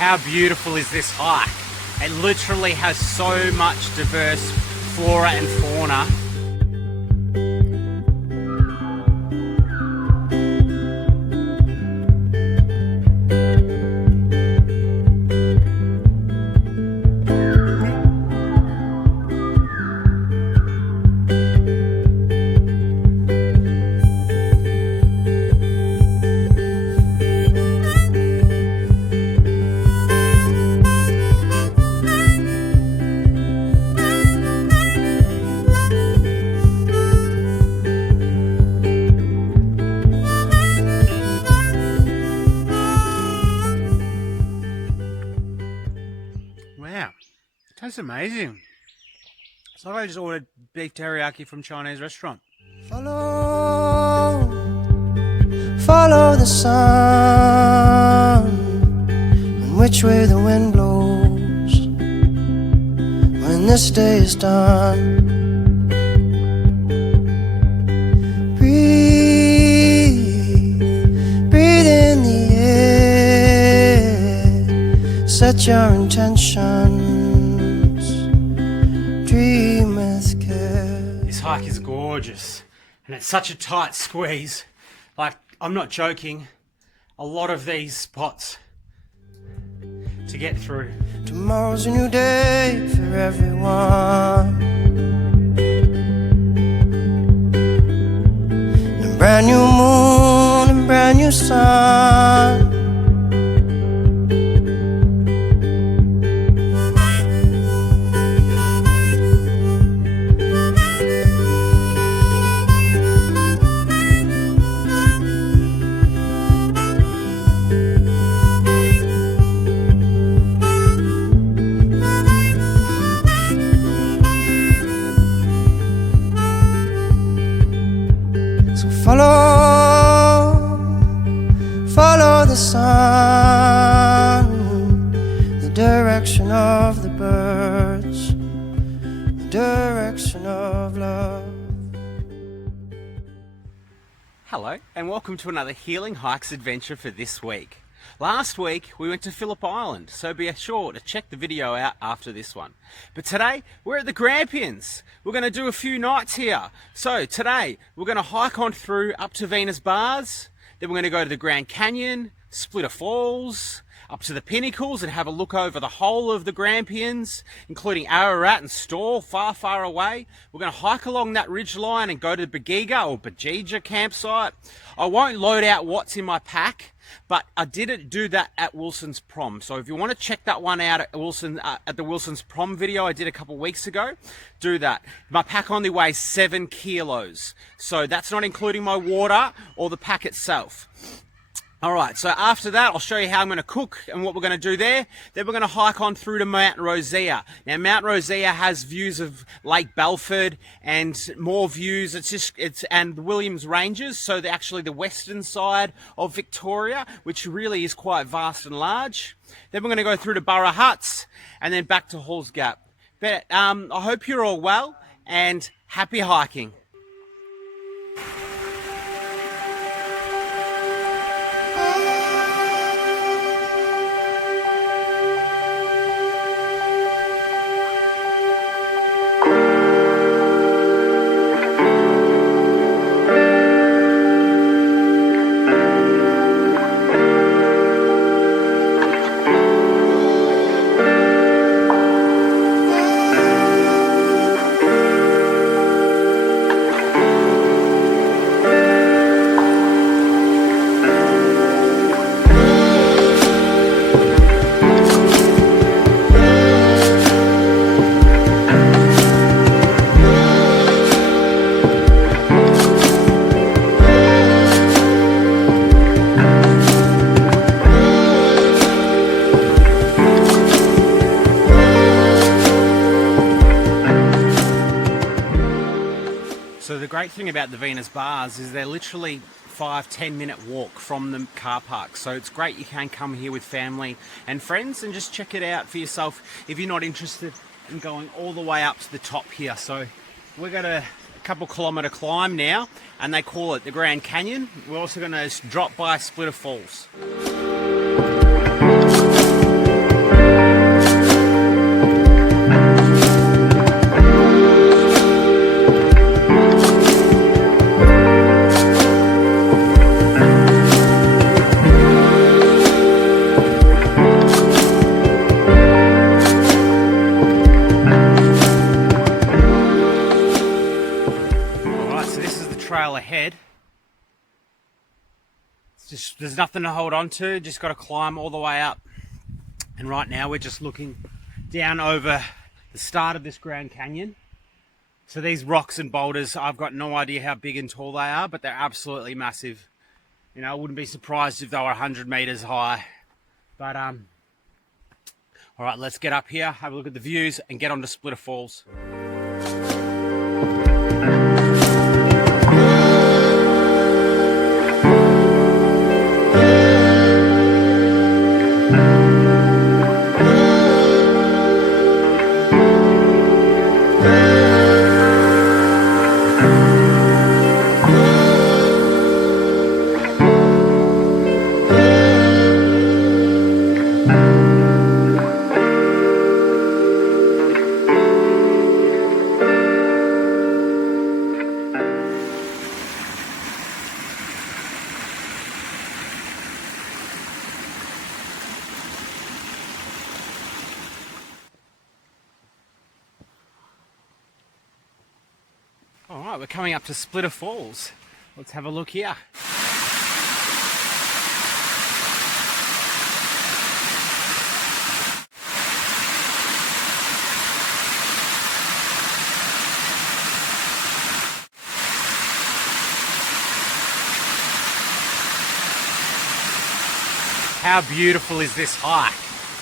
How beautiful is this hike? It literally has so much diverse flora and fauna. Wow, it tastes amazing. It's like I just ordered beef teriyaki from a Chinese restaurant. Follow the sun, and which way the wind blows when this day is done. Breathe in the air, set your intentions, dream with care. This hike is gorgeous, and it's such a tight squeeze. Like, I'm not joking, a lot of these spots to get through. Tomorrow's a new day for everyone, a brand new moon and brand new sun. Follow the sun, the direction of the birds, the direction of love. Hello, and welcome to another Healing Hikes adventure for this week. Last week we went to Phillip Island, so be sure to check the video out after this one. But today we're at the Grampians. We're going to do a few nights here. So today we're going to hike on through up to Venus Bars, then we're going to go to the Grand Canyon, Splitter Falls, up to the Pinnacles and have a look over the whole of the Grampians, including Ararat and Stawell, far away. We're going to hike along that ridge line and go to the Begiga or Bajija campsite. I won't load out what's in my pack, but I didn't do that at Wilson's Prom. So if you want to check that one out at the Wilson's Prom video I did a couple weeks ago, do that. My pack only weighs 7 kilos. So that's not including my water or the pack itself. All right, so after that, I'll show you how I'm going to cook and what we're going to do there. Then we're going to hike on through to Mount Rosea. Now, Mount Rosea has views of Lake Belford and more views. And the Williams Ranges, so actually the western side of Victoria, which really is quite vast and large. Then we're going to go through to Burra Huts and then back to Halls Gap. But I hope you're all well and happy hiking. So the great thing about the Venus Bars is they're literally 5-10 minute walk from the car park. So it's great you can come here with family and friends and just check it out for yourself if you're not interested in going all the way up to the top here. So we've got a couple kilometre climb now and they call it the Grand Canyon. We're also going to drop by Splitter Falls. there's nothing to hold on to, just got to climb all the way up. And right now we're just looking down over the start of this Grand Canyon. So these rocks and boulders, I've got no idea how big and tall they are, but they're absolutely massive. You know, I wouldn't be surprised if they were 100 meters high. But all right, let's get up here, have a look at the views, and get on to Splitter Falls. All right, we're coming up to Splitter Falls. Let's have a look here. How beautiful is this hike?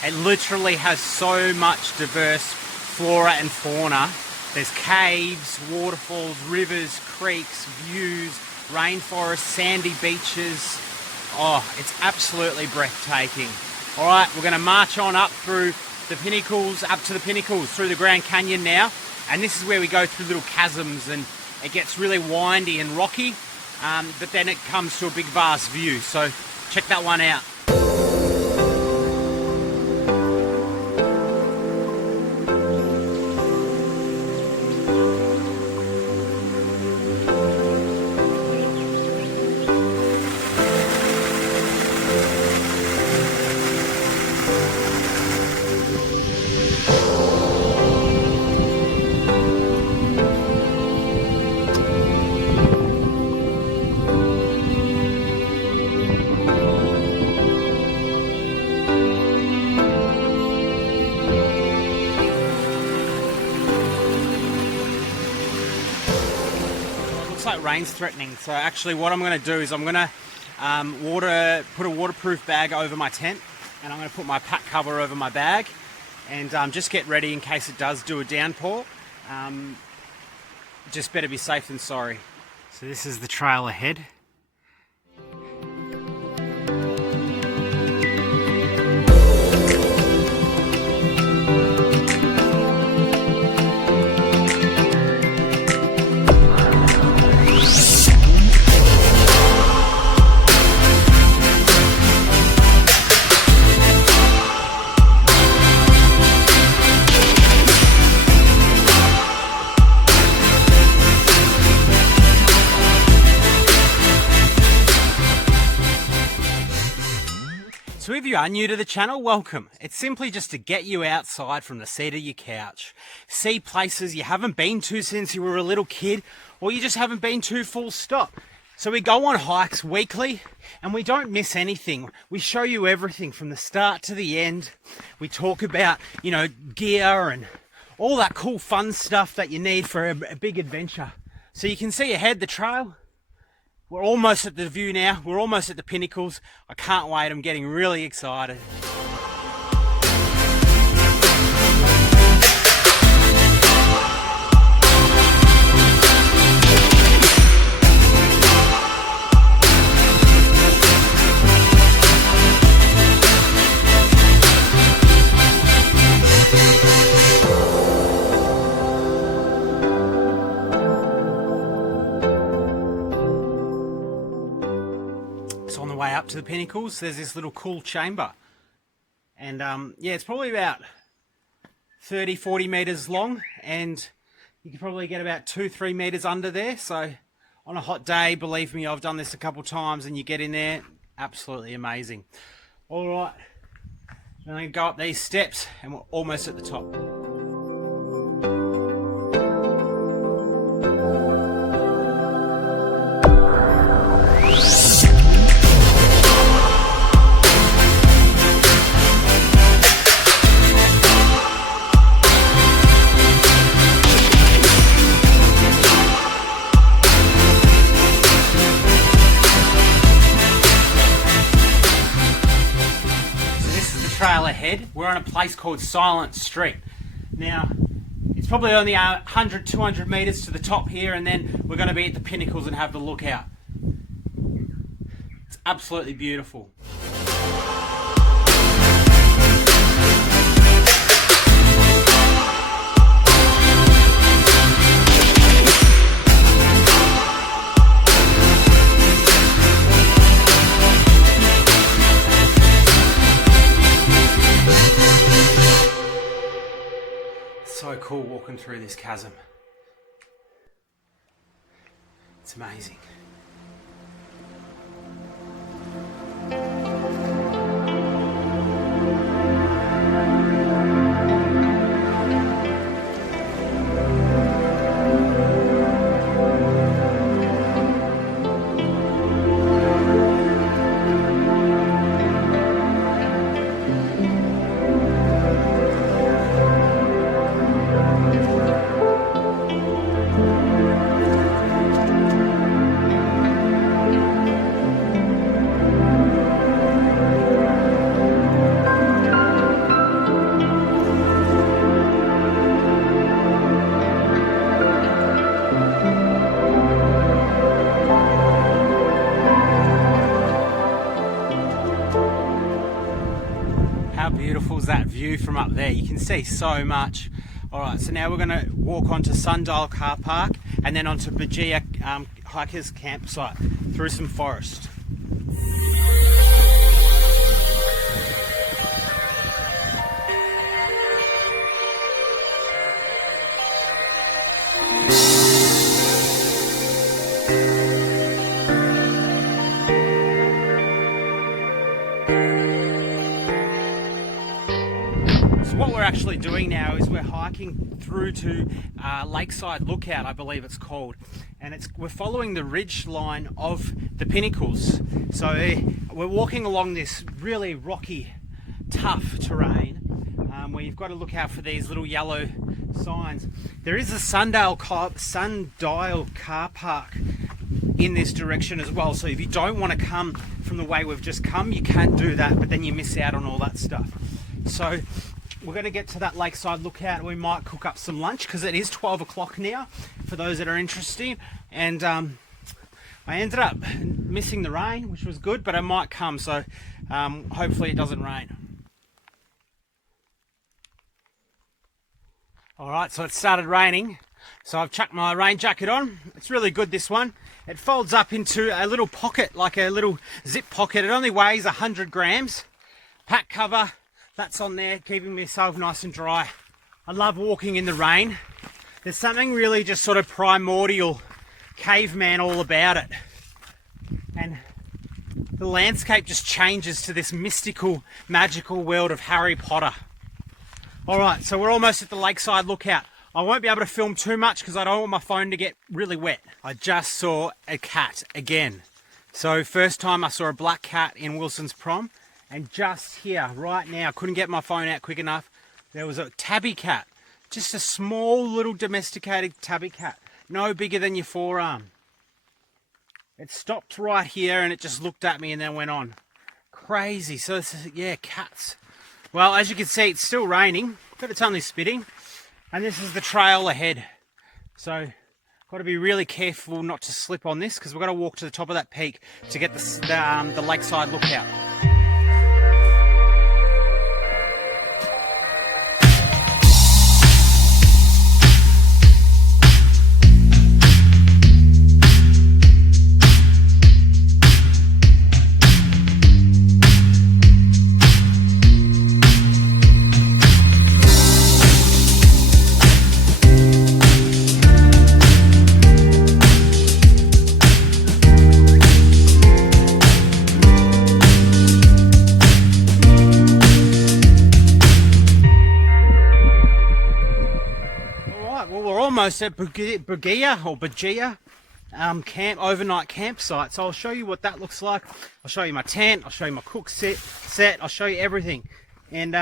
It literally has so much diverse flora and fauna. There's caves, waterfalls, rivers, creeks, views, rainforests, sandy beaches. Oh, it's absolutely breathtaking. All right, we're going to march on up through the pinnacles, up to the pinnacles, through the Grand Canyon now. And this is where we go through little chasms and it gets really windy and rocky, but then it comes to a big vast view. So check that one out. Like rain's threatening, so actually what I'm going to do is I'm going to put a waterproof bag over my tent, and I'm going to put my pack cover over my bag, and just get ready in case it does do a downpour. Just better be safe than sorry. So this is the trail ahead. So if you are new to the channel, welcome. It's simply just to get you outside from the seat of your couch. See places you haven't been to since you were a little kid, or you just haven't been to, full stop. So we go on hikes weekly and we don't miss anything. We show you everything from the start to the end. We talk about, you know, gear and all that cool fun stuff that you need for a big adventure. So you can see ahead the trail. We're almost at the view now. We're almost at the pinnacles. I can't wait. I'm getting really excited. So on the way up to the pinnacles, there's this little cool chamber. And yeah, it's probably about 30-40 meters long, and you can probably get about 2-3 meters under there. So on a hot day, believe me, I've done this a couple times, and you get in there, absolutely amazing. All right, I'm going to go up these steps and we're almost at the top. trail ahead, we're on a place called Silent Street. Now, it's probably only 100, 200 metres to the top here, and then we're going to be at the pinnacles and have the look out. It's absolutely beautiful. So cool walking through this chasm. It's amazing. How beautiful is that view from up there? You can see so much. Alright, so now we're going to walk onto Sundial Car Park and then onto Bajia Hikers Campsite through some forest. What we're actually doing now is we're hiking through to Lakeside Lookout, I believe it's called, and we're following the ridge line of the pinnacles. So we're walking along this really rocky, tough terrain where you've got to look out for these little yellow signs. There is a Sundial Car Park in this direction as well, so if you don't want to come from the way we've just come, you can do that, but then you miss out on all that stuff. So we're going to get to that Lakeside Lookout. We might cook up some lunch because it is 12 o'clock now for those that are interested. And I ended up missing the rain, which was good, but it might come. So hopefully it doesn't rain. All right, so it started raining. So I've chucked my rain jacket on. It's really good, this one. It folds up into a little pocket, like a little zip pocket. It only weighs 100 grams. Pack cover. That's on there, keeping myself nice and dry. I love walking in the rain. There's something really just sort of primordial, caveman all about it. And the landscape just changes to this mystical, magical world of Harry Potter. All right, so we're almost at the Lakeside Lookout. I won't be able to film too much because I don't want my phone to get really wet. I just saw a cat again. So first time I saw a black cat in Wilson's Prom. And just here, right now, couldn't get my phone out quick enough, there was a tabby cat. Just a small little domesticated tabby cat. No bigger than your forearm. It stopped right here and it just looked at me and then went on. Crazy. So this is, yeah, cats. Well, as you can see, it's still raining, but it's only spitting. And this is the trail ahead. So, got to be really careful not to slip on this because we've got to walk to the top of that peak to get the Lakeside Lookout. Almost at Bajia camp, overnight campsite. So I'll show you what that looks like. I'll show you my tent, I'll show you my cook set, I'll show you everything. And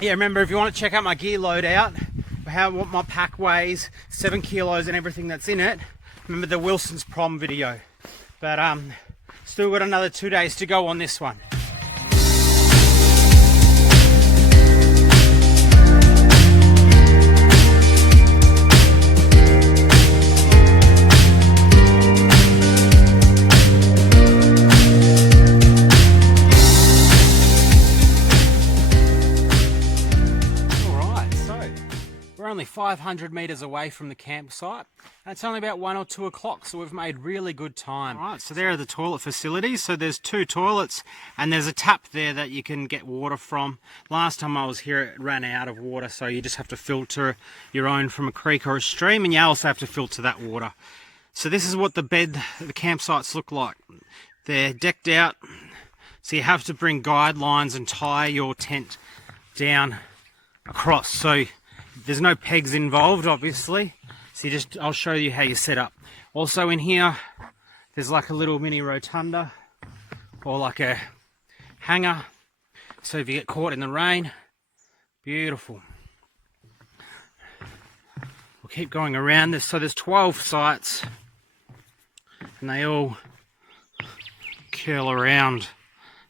yeah, remember, if you want to check out my gear loadout, what my pack weighs, 7 kilos and everything that's in it, remember the Wilson's Prom video. But still got another 2 days to go on this one. only 500 metres away from the campsite, and it's only about 1 or 2 o'clock, so we've made really good time. All right, so there are the toilet facilities. So there's 2 toilets, and there's a tap there that you can get water from. Last time I was here, it ran out of water, so you just have to filter your own from a creek or a stream, and you also have to filter that water. So this is what the campsites look like. They're decked out, so you have to bring guidelines and tie your tent down across. So there's no pegs involved, obviously. So I'll show you how you set up. Also in here, there's like a little mini rotunda or like a hanger. So if you get caught in the rain, beautiful. We'll keep going around this. So there's 12 sites, and they all curl around.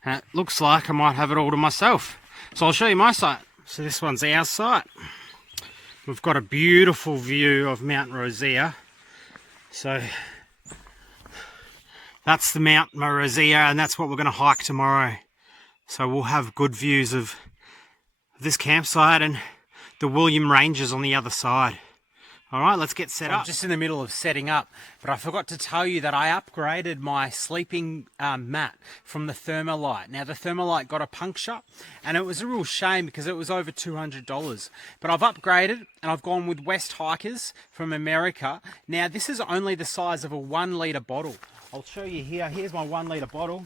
And it looks like I might have it all to myself. So I'll show you my site. So this one's our site. We've got a beautiful view of Mount Rosea. So that's the Mount Rosea, and that's what we're going to hike tomorrow. So we'll have good views of this campsite and the William Ranges on the other side. All right, let's get set up. I'm just in the middle of setting up, but I forgot to tell you that I upgraded my sleeping mat from the Thermalite. Now, the Thermalite got a puncture, and it was a real shame because it was over $200. But I've upgraded, and I've gone with West Hikers from America. Now, this is only the size of a 1 litre bottle. I'll show you here. Here's my 1 litre bottle.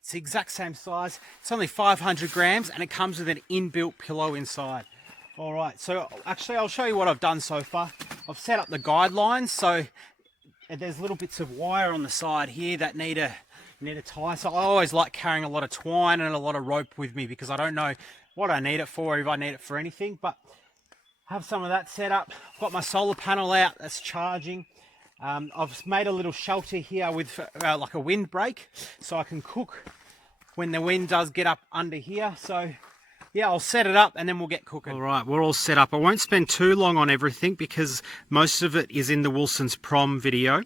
It's the exact same size. It's only 500 grams, and it comes with an inbuilt pillow inside. All right, so actually I'll show you what I've done so far. I've set up the guidelines, so there's little bits of wire on the side here that need a tie. So I always like carrying a lot of twine and a lot of rope with me because I don't know what I need it for, or if I need it for anything, but have some of that set up. I've got my solar panel out that's charging. I've made a little shelter here with like a windbreak, so I can cook when the wind does get up under here. So yeah, I'll set it up and then we'll get cooking. All right, we're all set up. I won't spend too long on everything because most of it is in the Wilson's Prom video.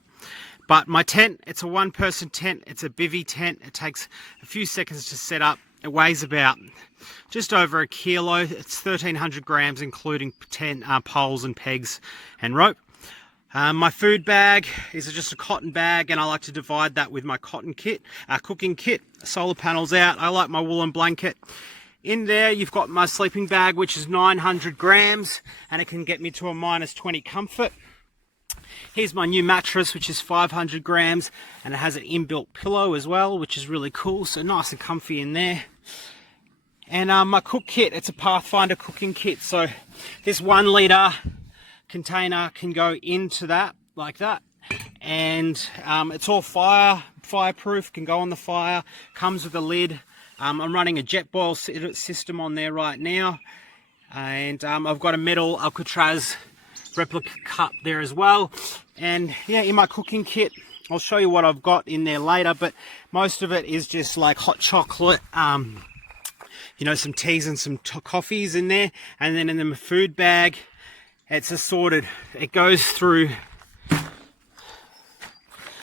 But my tent, it's a 1-person tent. It's a bivvy tent. It takes a few seconds to set up. It weighs about just over 1 kilo. It's 1,300 grams, including poles and pegs and rope. My food bag is just a cotton bag, and I like to divide that with my cooking kit. Solar panels out. I like my woolen blanket. In there, you've got my sleeping bag, which is 900 grams, and it can get me to a -20 comfort. Here's my new mattress, which is 500 grams, and it has an inbuilt pillow as well, which is really cool, so nice and comfy in there. And my cook kit, it's a Pathfinder cooking kit, so this 1 litre container can go into that, like that. And it's all fireproof, can go on the fire, comes with a lid. I'm running a Jetboil system on there right now, and I've got a metal Alcatraz replica cup there as well. And yeah, in my cooking kit, I'll show you what I've got in there later, but most of it is just like hot chocolate, you know, some teas and some coffees in there. And then in the food bag, it's assorted, it goes through.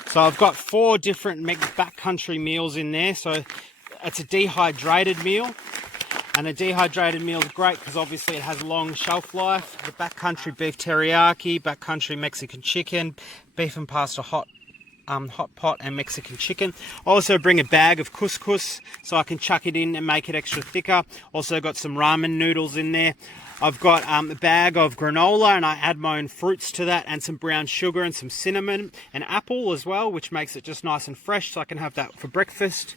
So I've got 4 different backcountry meals in there. So it's a dehydrated meal, and a dehydrated meal is great because obviously it has long shelf life. The backcountry beef teriyaki, backcountry Mexican chicken, beef and pasta hot pot, and Mexican chicken. Also bring a bag of couscous so I can chuck it in and make it extra thicker. Also got some ramen noodles in there. I've got a bag of granola, and I add my own fruits to that, and some brown sugar and some cinnamon and apple as well, which makes it just nice and fresh, so I can have that for breakfast.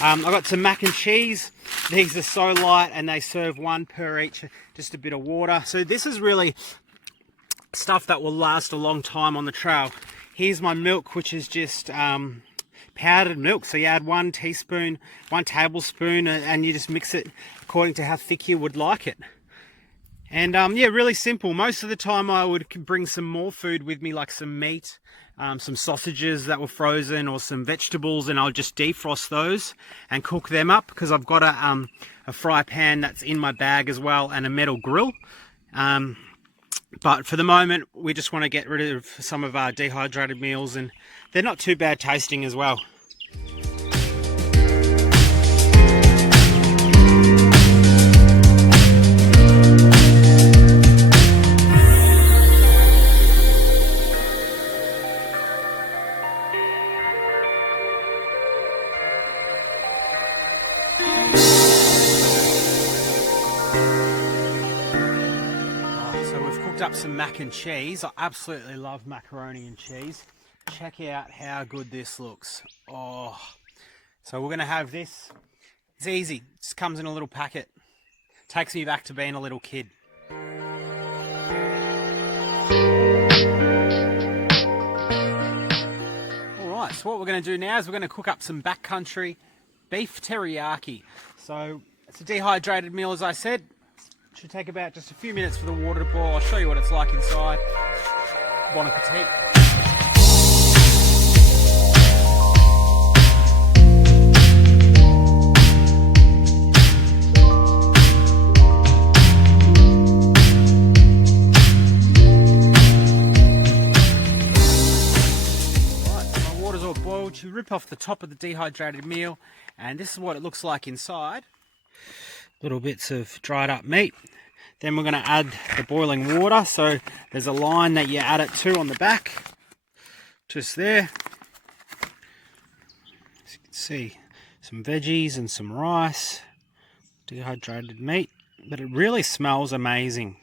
I've got some mac and cheese. These are so light, and they serve 1 per each, just a bit of water. So this is really stuff that will last a long time on the trail. Here's my milk, which is just powdered milk. So you add 1 tablespoon, and you just mix it according to how thick you would like it. And yeah, really simple. Most of the time I would bring some more food with me, like some meat, some sausages that were frozen, or some vegetables, and I'll just defrost those and cook them up, because I've got a fry pan that's in my bag as well, and a metal grill. But for the moment, we just want to get rid of some of our dehydrated meals, and they're not too bad tasting as well. cooked up some mac and cheese. I absolutely love macaroni and cheese. Check out how good this looks. Oh, so we're going to have this. It's easy. It just comes in a little packet. Takes me back to being a little kid. Alright, so what we're going to do now is we're going to cook up some backcountry beef teriyaki. So it's a dehydrated meal, as I said. Should take about just a few minutes for the water to boil. I'll show you what it's like inside. Bon appetit. You rip off the top of the dehydrated meal, and this is what it looks like inside. Little bits of dried up meat. Then we're going to add the boiling water, so there's a line that you add it to on the back, just there. As you can see, some veggies and some rice, dehydrated meat, but it really smells amazing.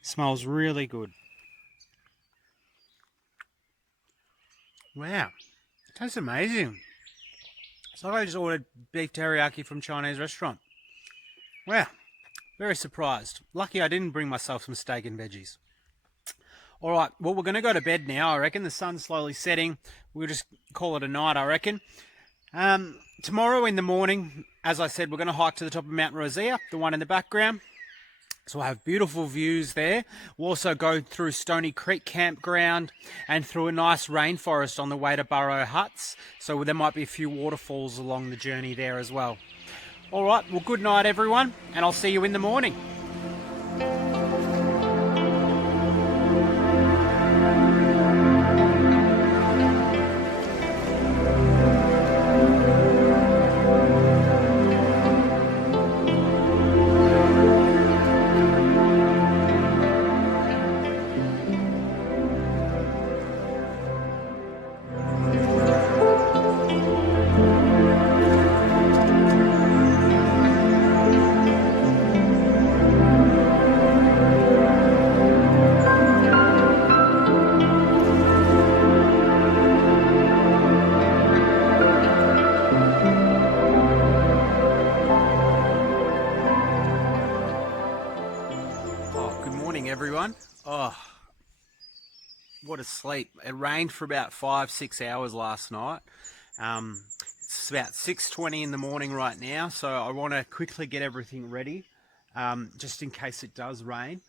It smells really good. Wow. Tastes amazing. It's like I just ordered beef teriyaki from a Chinese restaurant. Wow, very surprised. Lucky I didn't bring myself some steak and veggies. All right, well, we're going to go to bed now, I reckon. The sun's slowly setting. We'll just call it a night, I reckon. Tomorrow in the morning, as I said, we're going to hike to the top of Mount Rosea, the one in the background. So we'll have beautiful views there. We'll also go through Stony Creek Campground and through a nice rainforest on the way to Burrow Huts. So there might be a few waterfalls along the journey there as well. All right, well, good night, everyone, and I'll see you in the morning. Everyone. Oh, what a sleep. It rained for about 5-6 hours last night. It's about 6:20 in the morning right now, so I want to quickly get everything ready, just in case it does rain.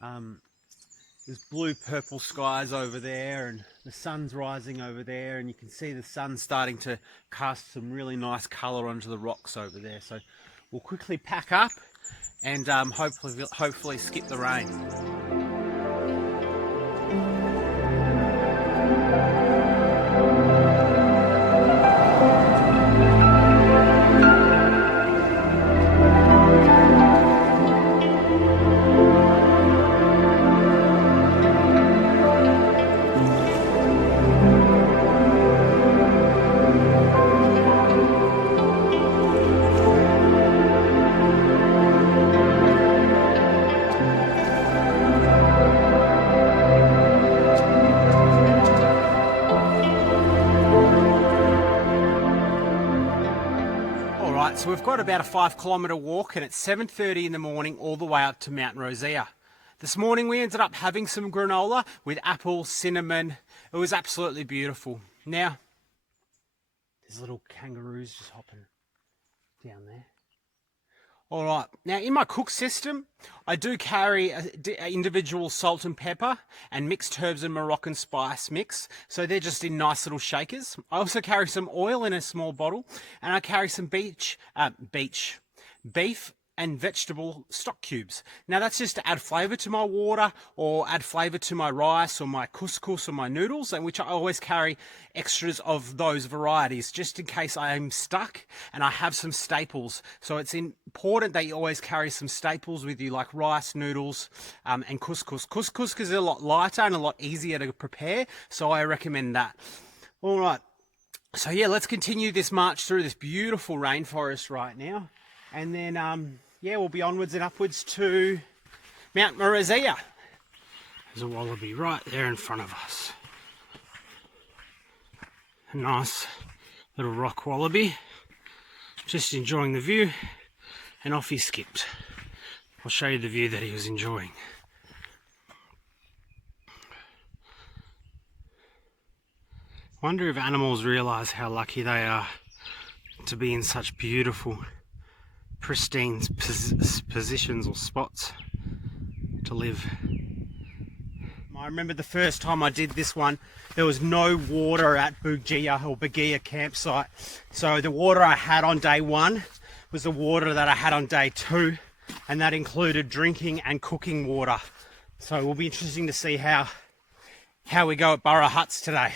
There's blue purple skies over there, and the sun's rising over there, and you can see the sun starting to cast some really nice colour onto the rocks over there. So we'll quickly pack up and hopefully skip the rain. So we've got about a 5-kilometre walk, and it's 7:30 in the morning all the way up to Mount Rosea. This morning we ended up having some granola with apple, cinnamon. It was absolutely beautiful. Now, there's little kangaroos just hopping down there. All right, now in my cook system, I do carry individual salt and pepper and mixed herbs and Moroccan spice mix. So they're just in nice little shakers. I also carry some oil in a small bottle, and I carry some beef and vegetable stock cubes. Now that's just to add flavour to my water or add flavour to my rice or my couscous or my noodles, and which I always carry extras of those varieties just in case I am stuck and I have some staples. So it's important that you always carry some staples with you, like rice, noodles, and couscous. Couscous is a lot lighter and a lot easier to prepare, so I recommend that. All right, so yeah, let's continue this march through this beautiful rainforest right now. And then, yeah, we'll be onwards and upwards to Mount Rosea. There's a wallaby right there in front of us. A nice little rock wallaby. Just enjoying the view, and off he skipped. I'll show you the view that he was enjoying. Wonder if animals realise how lucky they are to be in such beautiful, pristine positions or spots to live. I remember the first time I did this one, there was no water at Bugia or Bugia campsite. So the water I had on day one was the water that I had on day two, and that included drinking and cooking water. So it will be interesting to see how we go at Burra Huts today.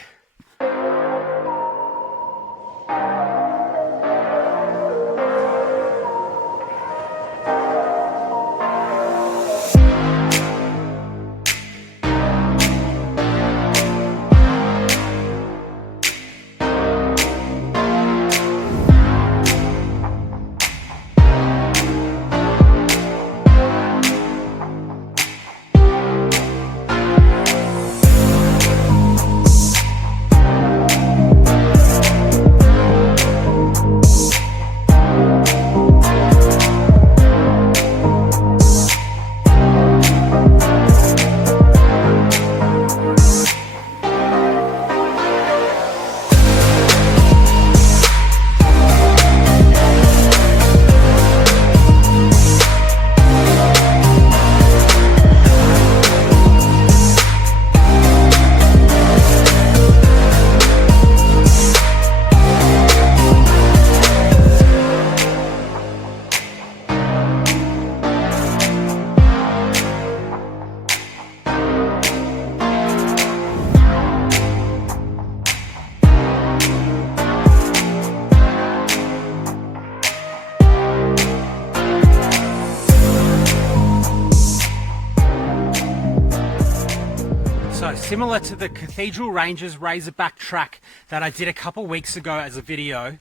Similar to the Cathedral Ranges Razorback track that I did a couple weeks ago as a video,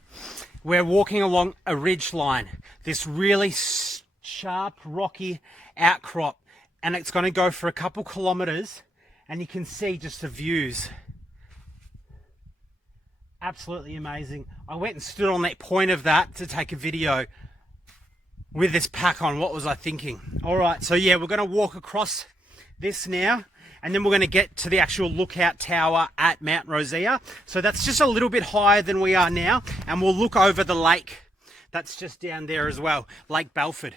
we're walking along a ridge line, this really sharp, rocky outcrop, and it's going to go for a couple kilometers, and you can see just the views. Absolutely amazing. I went and stood on that point of that to take a video with this pack on. What was I thinking? All right, so yeah, we're going to walk across this now, and then we're going to get to the actual lookout tower at Mount Rosia. So that's just a little bit higher than we are now, and we'll look over the lake that's just down there as well, Lake Belford.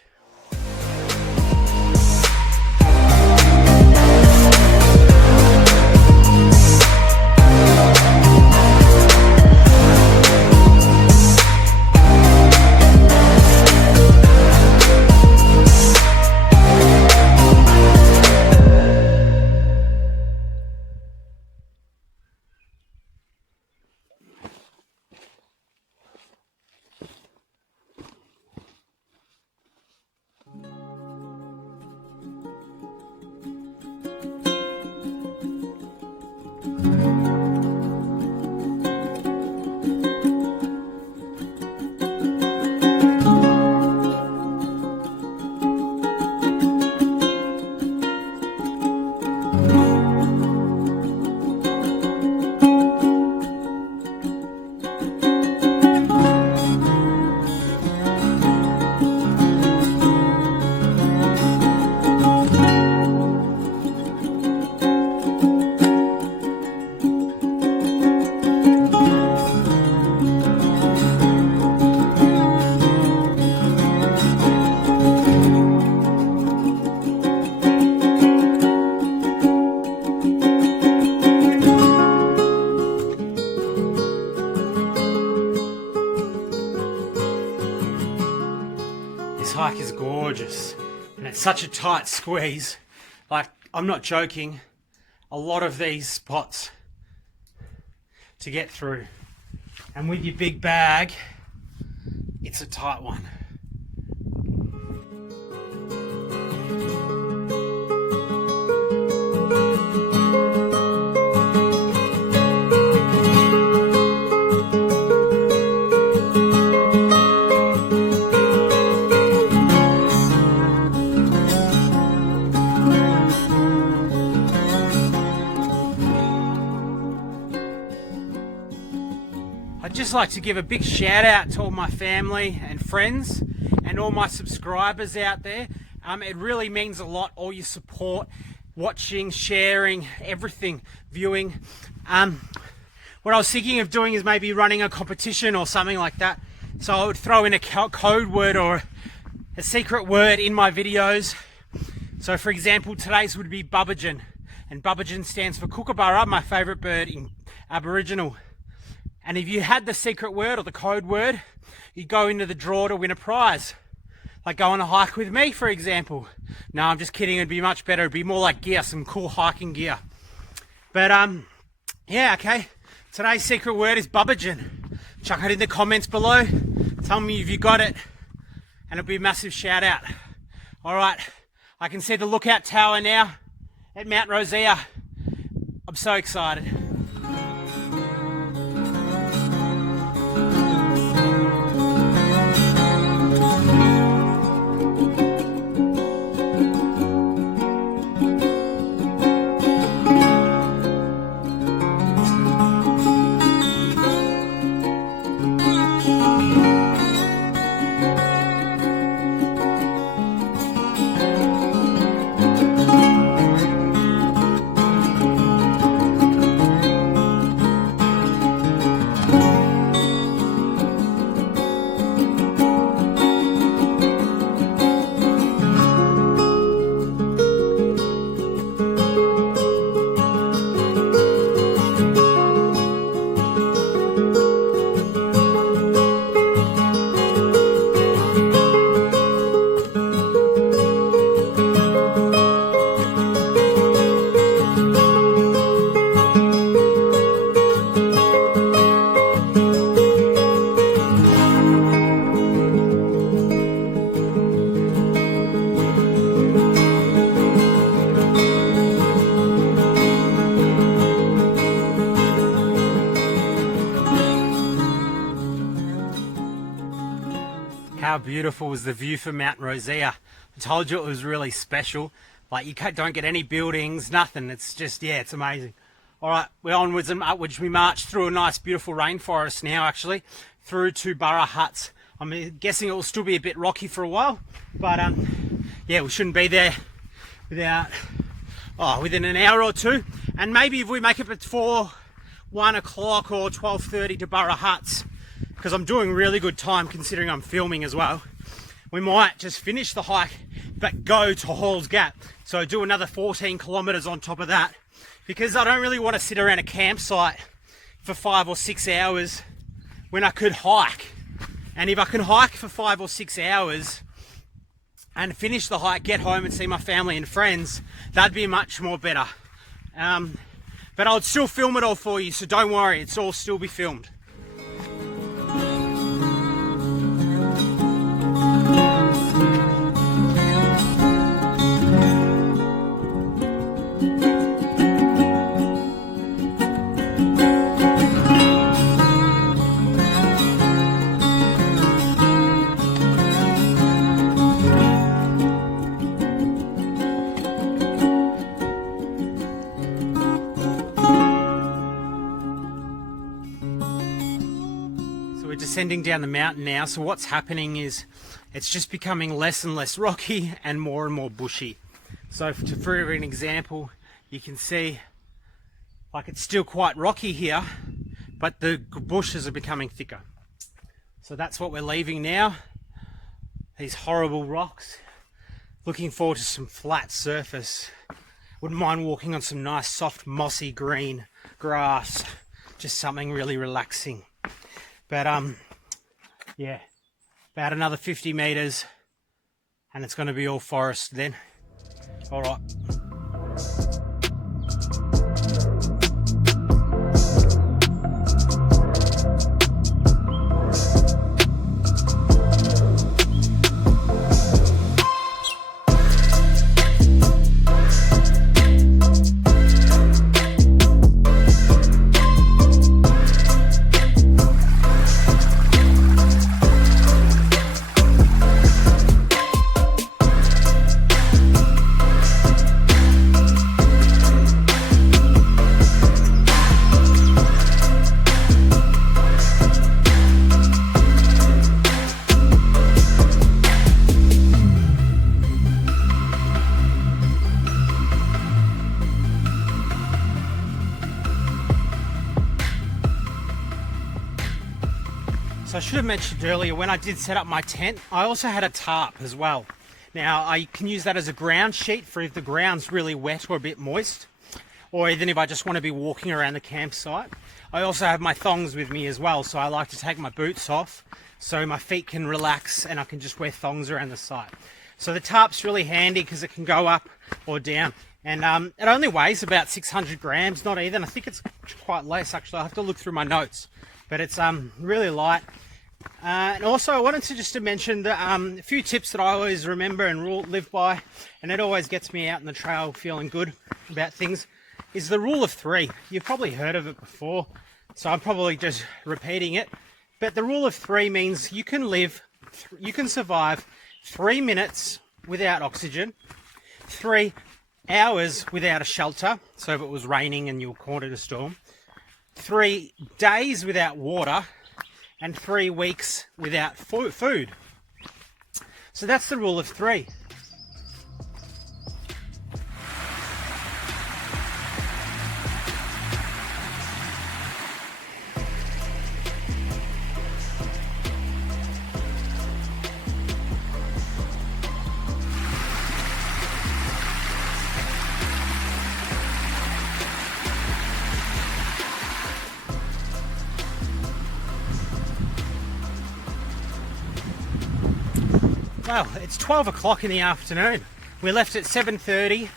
This hike is gorgeous, and it's such a tight squeeze. Like, I'm not joking, a lot of these spots to get through, and with your big bag, it's a tight one. just like to give a big shout out to all my family and friends and all my subscribers out there. It really means a lot, all your support, watching, sharing, everything, viewing. What I was thinking of doing is maybe running a competition or something like that. So I would throw in a code word or a secret word in my videos. So for example, today's would be Bubbagen, and Bubbagen stands for Kookaburra, my favourite bird in Aboriginal. And if you had the secret word or the code word, you'd go into the draw to win a prize. Like go on a hike with me, for example. No, I'm just kidding, it'd be much better. It'd be more like gear, some cool hiking gear. But yeah, okay. Today's secret word is Bubbagen. Chuck it in the comments below. Tell me if you got it, and it'll be a massive shout out. All right, I can see the lookout tower now at Mount Rosea. I'm so excited. How beautiful was the view from Mount Rosea. I told you it was really special. Like you don't get any buildings, nothing. It's just, yeah, it's amazing. All right, we're onwards and upwards. We march through a nice, beautiful rainforest now, actually, through to Burra huts. I'm guessing it will still be a bit rocky for a while, but yeah, we shouldn't be there within an hour or two. And maybe if we make it before 1 o'clock or 12:30 to Burra huts, because I'm doing really good time considering I'm filming as well, we might just finish the hike but go to Hall's Gap. So do another 14 kilometers on top of that, because I don't really want to sit around a campsite for 5 or 6 hours when I could hike. And if I can hike for 5 or 6 hours and finish the hike, get home and see my family and friends, that'd be much more better. But I'll still film it all for you, so don't worry, it's all still be filmed. Descending down the mountain now, so what's happening is it's just becoming less and less rocky and more bushy. So for an example, you can see like it's still quite rocky here, but the bushes are becoming thicker. So that's what we're leaving now, these horrible rocks. Looking forward to some flat surface. Wouldn't mind walking on some nice soft mossy green grass, just something really relaxing. But yeah, about another 50 meters and it's going to be all forest then. All right. I should have mentioned earlier, when I did set up my tent, I also had a tarp as well. Now, I can use that as a ground sheet for if the ground's really wet or a bit moist, or even if I just want to be walking around the campsite. I also have my thongs with me as well, so I like to take my boots off so my feet can relax and I can just wear thongs around the site. So the tarp's really handy because it can go up or down. And it only weighs about 600 grams, not even. I think it's quite less, actually. I have to look through my notes. But it's really light. And also, I wanted to just to mention that, a few tips that I always remember and live by, and it always gets me out in the trail feeling good about things, is the rule of 3. You've probably heard of it before, so I'm probably just repeating it. But the rule of 3 means you can survive 3 minutes without oxygen, 3 hours without a shelter, so if it was raining and you were caught in a storm, 3 days without water, and 3 weeks without food. So that's the rule of 3. Well, it's 12 o'clock in the afternoon. We left at 7:30.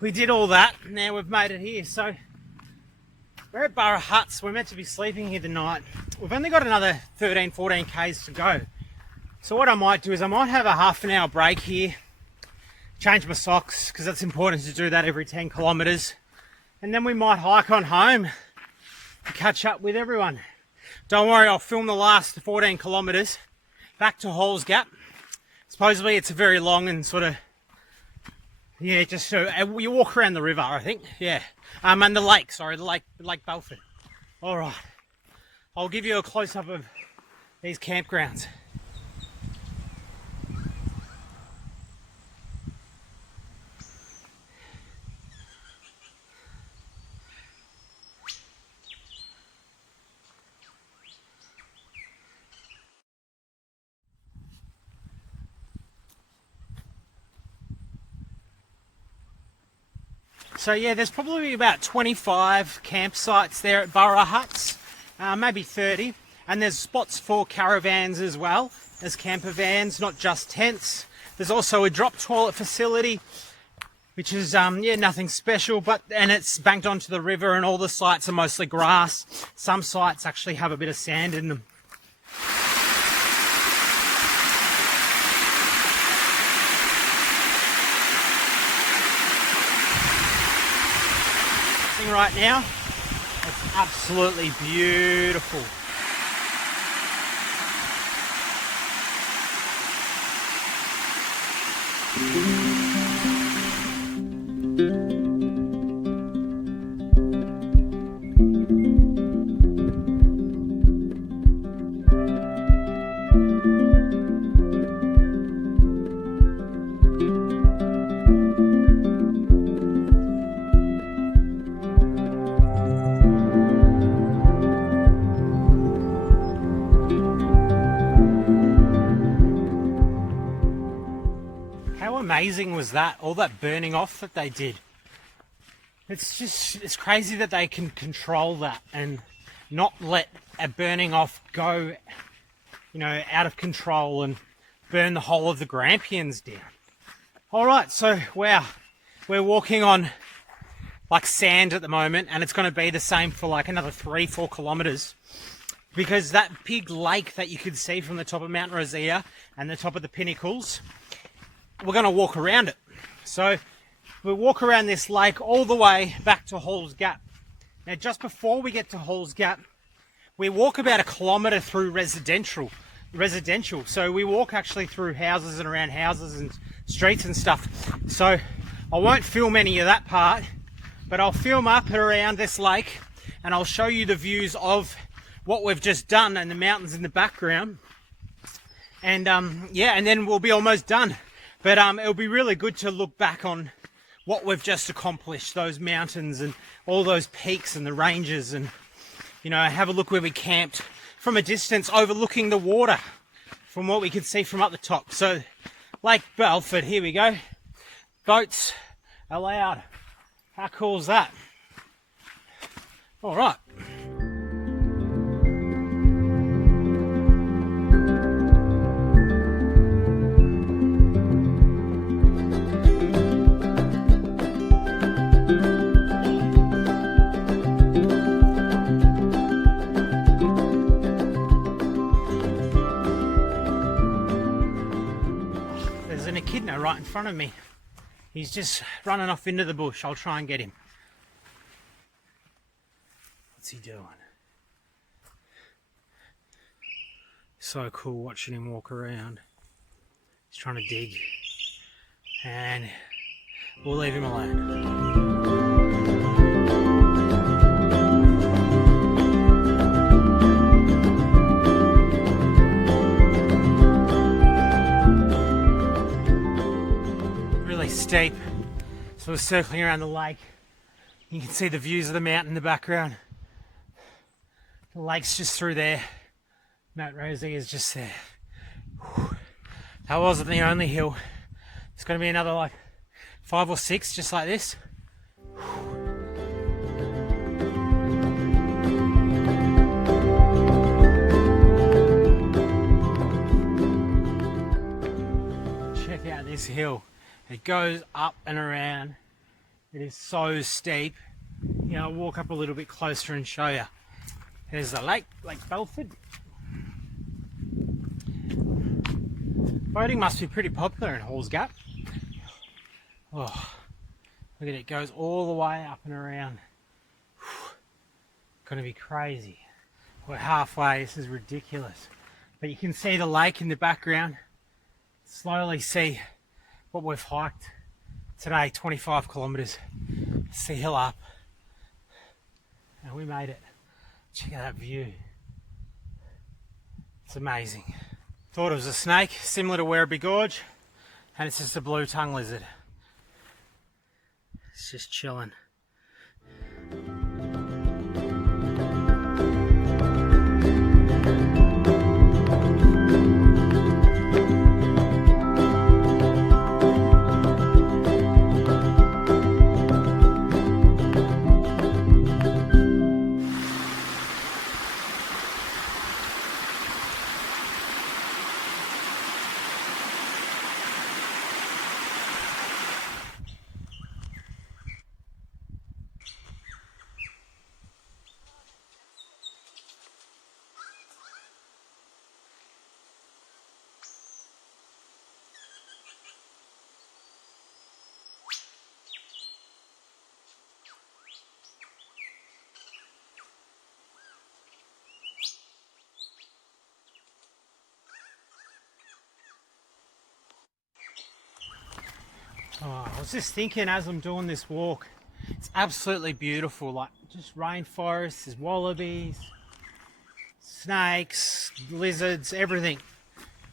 We did all that. Now we've made it here. So we're at Burra Huts. We're meant to be sleeping here tonight. We've only got another 13, 14 Ks to go. So what I might do is I might have a half an hour break here, change my socks, because it's important to do that every 10 kilometres. And then we might hike on home and catch up with everyone. Don't worry, I'll film the last 14 kilometres back to Halls Gap. Supposedly it's a very long and sort of, yeah, just so you walk around the river, I think, yeah. And the lake, sorry, the Lake Belford. All right, I'll give you a close-up of these campgrounds. So yeah, there's probably about 25 campsites there at Burra Huts, maybe 30. And there's spots for caravans as well as camper vans, not just tents. There's also a drop toilet facility, which is, yeah, nothing special, and it's banked onto the river, and all the sites are mostly grass. Some sites actually have a bit of sand in them. Right now, it's absolutely beautiful. Amazing was that, all that burning off that they did. It's crazy that they can control that and not let a burning off go, you know, out of control and burn the whole of the Grampians down. All right, so wow, we're walking on like sand at the moment, and it's going to be the same for like another 3-4 kilometers, because that big lake that you could see from the top of Mount Rosea and the top of the Pinnacles, we're going to walk around it. So we'll walk around this lake all the way back to Halls Gap. Now, just before we get to Halls Gap, we walk about 1 kilometre through residential. So we walk actually through houses and around houses and streets and stuff. So I won't film any of that part, but I'll film up around this lake and I'll show you the views of what we've just done and the mountains in the background. And yeah, and then we'll be almost done. But it'll be really good to look back on what we've just accomplished, those mountains and all those peaks and the ranges, and, you know, have a look where we camped from a distance overlooking the water from what we can see from up the top. So Lake Belford, here we go. Boats allowed. How cool is that? All right. There's an echidna right in front of me. He's just running off into the bush. I'll try and get him. What's he doing? So cool watching him walk around. He's trying to dig. And we'll leave him alone. Steep, so we're circling around the lake. You can see the views of the mountain in the background. The lake's just through there. Mount Rosie is just there. Whew. That wasn't the only hill. It's going to be another like 5 or 6 just like this. Check out this hill. It goes up and around. It is so steep. You know, I'll walk up a little bit closer and show you. There's the lake, Lake Belford. Boating must be pretty popular in Halls Gap. Oh, look at it, it goes all the way up and around. Gonna be crazy. We're halfway, this is ridiculous. But you can see the lake in the background. Slowly see what we've hiked today, 25 kilometres. It's the hill up. And we made it. Check out that view. It's amazing. Thought it was a snake, similar to Werribee Gorge, and it's just a blue tongue lizard. It's just chilling. Oh, I was just thinking as I'm doing this walk, it's absolutely beautiful, like just rainforests, there's wallabies, snakes, lizards, everything.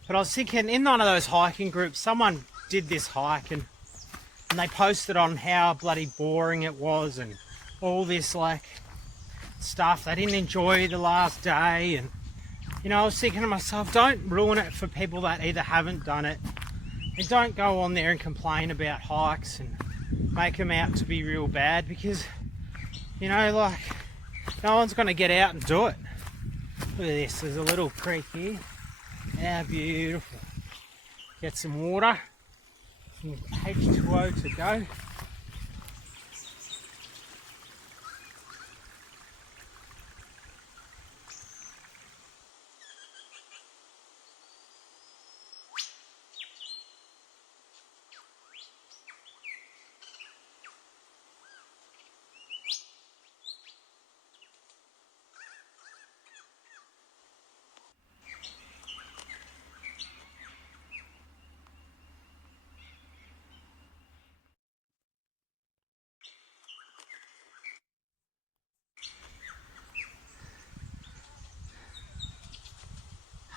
But I was thinking in one of those hiking groups, someone did this hike and they posted on how bloody boring it was and all this like stuff. They didn't enjoy the last day, and you know, I was thinking to myself, don't ruin it for people that either haven't done it. And don't go on there and complain about hikes and make them out to be real bad, because, you know, like, no one's going to get out and do it. Look at this, there's a little creek here. How beautiful. Get some water, some H2O to go.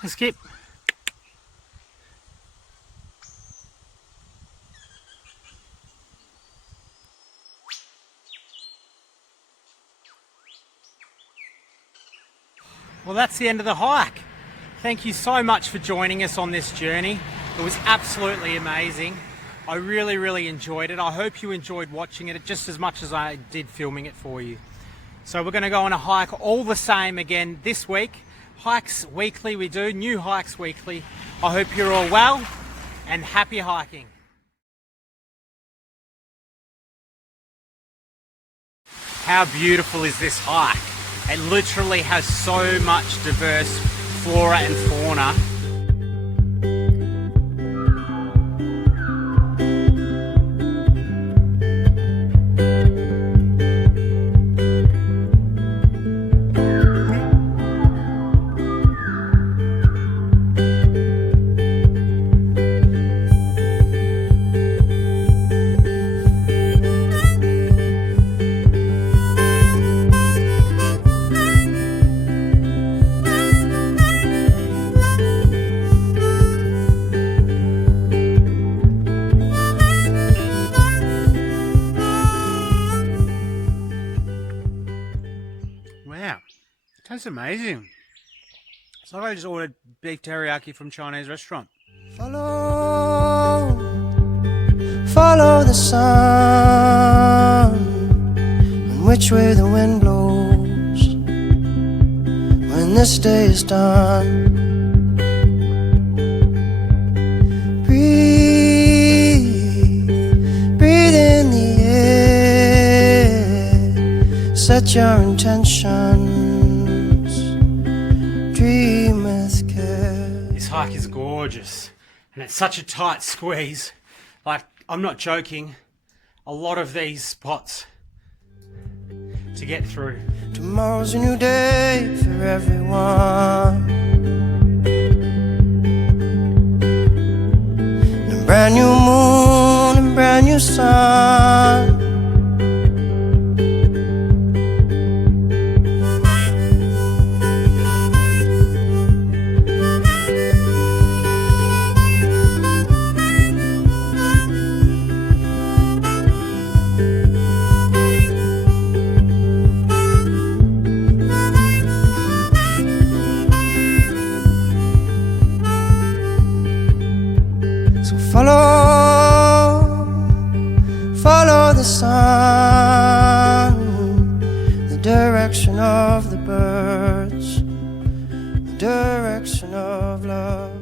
Skip. Well, that's the end of the hike. Thank you so much for joining us on this journey. It was absolutely amazing. I really enjoyed it. I hope you enjoyed watching it just as much as I did filming it for you. So we're going to go on a hike all the same again this week. Hikes weekly we do, new hikes weekly. I hope you're all well and happy hiking. How beautiful is this hike? It literally has so much diverse flora and fauna. Wow, it tastes amazing. It's like I just ordered beef teriyaki from Chinese restaurant. Follow the sun, and which way the wind blows when this day is done. Breathe in the air, set your intentions, dream with care. This hike is gorgeous and it's such a tight squeeze. Like, I'm not joking, a lot of these spots to get through. Tomorrow's a new day for everyone, and a brand new moon and brand new sun. So follow the sun, the direction of the birds, the direction of love.